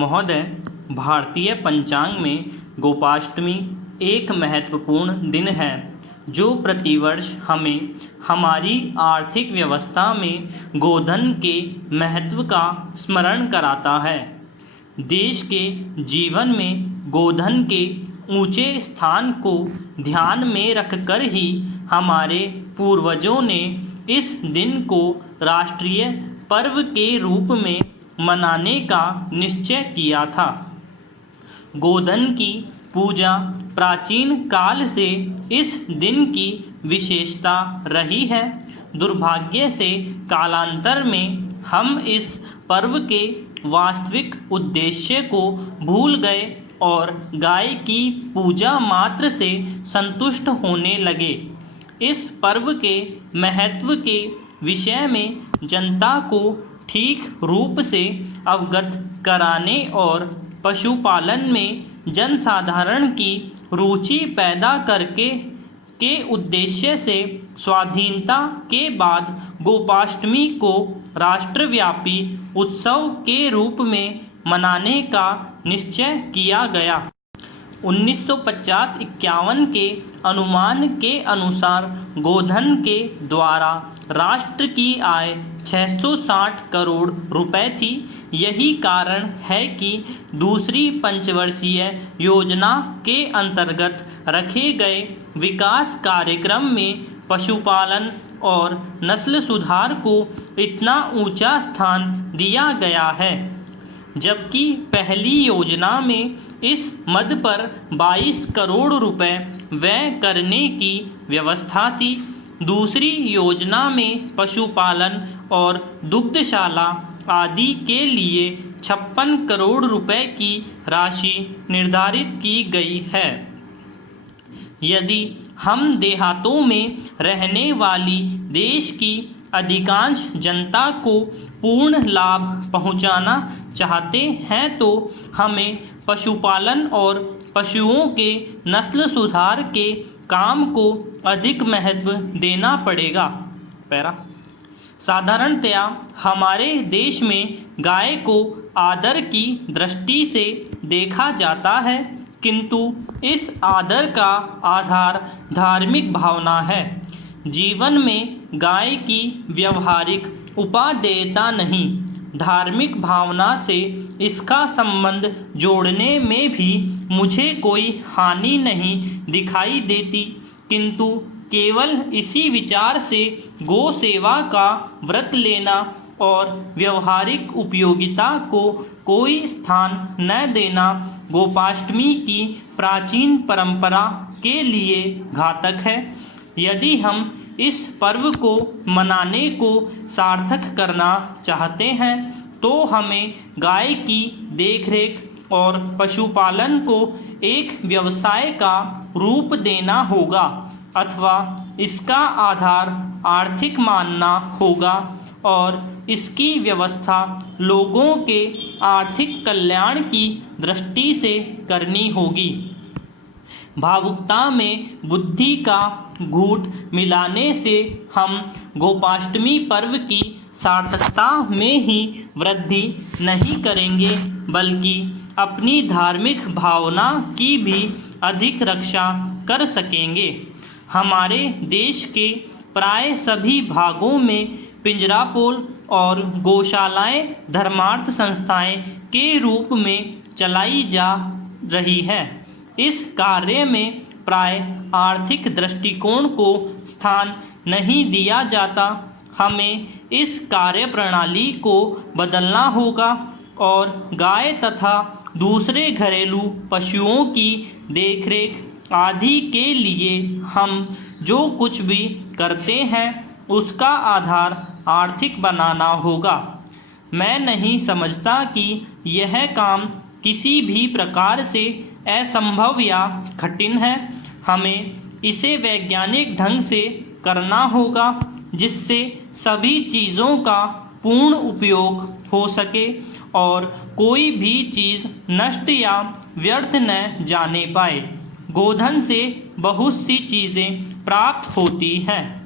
महोदय, भारतीय पंचांग में गोपाष्टमी एक महत्वपूर्ण दिन है जो प्रतिवर्ष हमें हमारी आर्थिक व्यवस्था में गोधन के महत्व का स्मरण कराता है। देश के जीवन में गोधन के ऊंचे स्थान को ध्यान में रखकर ही हमारे पूर्वजों ने इस दिन को राष्ट्रीय पर्व के रूप में मनाने का निश्चय किया था। गोधन की पूजा प्राचीन काल से इस दिन की विशेषता रही है। दुर्भाग्य से कालांतर में हम इस पर्व के वास्तविक उद्देश्य को भूल गए और गाय की पूजा मात्र से संतुष्ट होने लगे। इस पर्व के महत्व के विषय में जनता को ठीक रूप से अवगत कराने और पशुपालन में जनसाधारण की रुचि पैदा करके के उद्देश्य से स्वाधीनता के बाद गोपाष्टमी को राष्ट्रव्यापी उत्सव के रूप में मनाने का निश्चय किया गया। 1950-51 के अनुमान के अनुसार गोधन के द्वारा राष्ट्र की आय 660 करोड़ रुपए थी। यही कारण है कि दूसरी पंचवर्षीय योजना के अंतर्गत रखे गए विकास कार्यक्रम में पशुपालन और नस्ल सुधार को इतना ऊंचा स्थान दिया गया है, जबकि पहली योजना में इस मद पर 22 करोड़ रुपए व्यय करने की व्यवस्था थी। दूसरी योजना में पशुपालन और दुग्धशाला आदि के लिए 56 करोड़ रुपए की राशि निर्धारित की गई है। यदि हम देहातों में रहने वाली देश की अधिकांश जनता को पूर्ण लाभ पहुंचाना चाहते हैं तो हमें पशुपालन और पशुओं के नस्ल सुधार के काम को अधिक महत्व देना पड़ेगा। साधारणतया हमारे देश में गाय को आदर की दृष्टि से देखा जाता है, किंतु इस आदर का आधार धार्मिक भावना है। जीवन में गाय की व्यवहारिक उपादेयता नहीं, धार्मिक भावना से इसका संबंध जोड़ने में भी मुझे कोई हानि नहीं दिखाई देती, किंतु केवल इसी विचार से गो सेवा का व्रत लेना और व्यवहारिक उपयोगिता को कोई स्थान न देना गोपाष्टमी की प्राचीन परंपरा के लिए घातक है। यदि हम इस पर्व को मनाने को सार्थक करना चाहते हैं तो हमें गाय की देखरेख और पशुपालन को एक व्यवसाय का रूप देना होगा अथवा इसका आधार आर्थिक मानना होगा और इसकी व्यवस्था लोगों के आर्थिक कल्याण की दृष्टि से करनी होगी। भावुकता में बुद्धि का घूंट मिलाने से हम गोपाष्टमी पर्व की सार्थकता में ही वृद्धि नहीं करेंगे, बल्कि अपनी धार्मिक भावना की भी अधिक रक्षा कर सकेंगे। हमारे देश के प्राय सभी भागों में पिंजरापोल और गौशालाएं धर्मार्थ संस्थाएं के रूप में चलाई जा रही है। इस कार्य में प्राय आर्थिक दृष्टिकोण को स्थान नहीं दिया जाता। हमें इस कार्य प्रणाली को बदलना होगा और गाय तथा दूसरे घरेलू पशुओं की देखरेख आदि के लिए हम जो कुछ भी करते हैं उसका आधार आर्थिक बनाना होगा। मैं नहीं समझता कि यह काम किसी भी प्रकार से असंभव या कठिन है। हमें इसे वैज्ञानिक ढंग से करना होगा जिससे सभी चीज़ों का पूर्ण उपयोग हो सके और कोई भी चीज़ नष्ट या व्यर्थ न जाने पाए। गोधन से बहुत सी चीज़ें प्राप्त होती हैं।